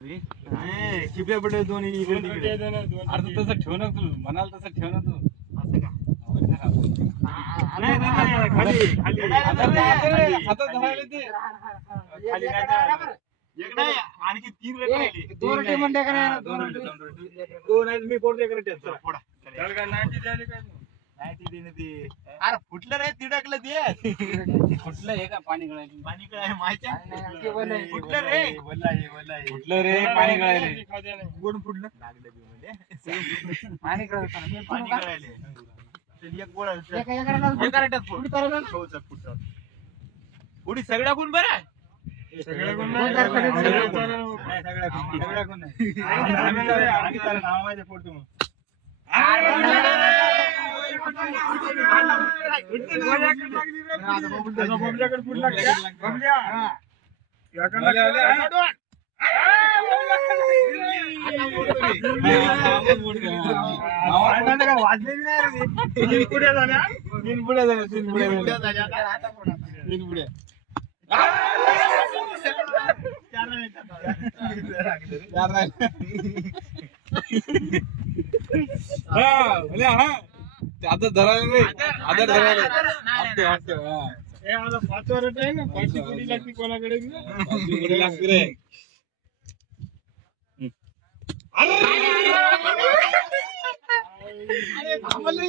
चिपल्या पडले दोन्ही इकडे तिकडे. आता तसं ठेव ना तू म्हणाल तसं ठेव ना तू. असं का? नाही, खाली खाली हातात धरायला ते. खाली नाही. एक नाही, आणखी 3 रेट राहिले. दोन टे म्हणते का नाही? दोन आहेत, मी कोण रेट करते. चला, फोडा. त्याला काय 90 द्यायला काय नाही. नाही ती देणे ते. अरे फुटलं रे, तिडकलं ते. कुठलं हे का पाणी गळायला? पाणी काय माहिती आहे? फुटलं रे. कुठलं रे पाणी गळायला? कोण फुटलं? लागलं बी मध्ये. पाणी कळत पाणी गळायले. चल, एक गोळा. एका एका एका रेटात फोड. हो, चल, फुट. उडी सगळ्या कोण बरं आहे? सगळ्या कोण नाही. नाही. सगळ्या कोण सगळ्या नाही. कोण नाही. सगळ्या कोण नाही. आम्ही त्याला नाव माहिती फोडतो मग. बबल्याकडे फुट लागली का? बबल्या. याकडे लागली. वाजलेली नाही रे. 3 पुढे झाल्या. 3 पुढे झाल्या. 3 पुढे झाल्या. 3 पुढे. चार नाही. आता धरायला रे. आता धरायला. हे आता 5 वर आहे ना. 5 पुढी लागते कोणाकडे बी. पुढे लागते रे. अरे थांबल रे.